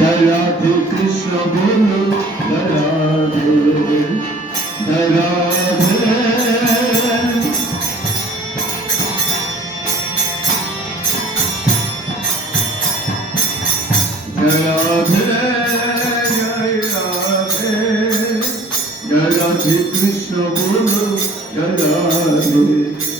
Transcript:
Derade Krishna bunu derade Derade Derade Derade Krishna bunu derade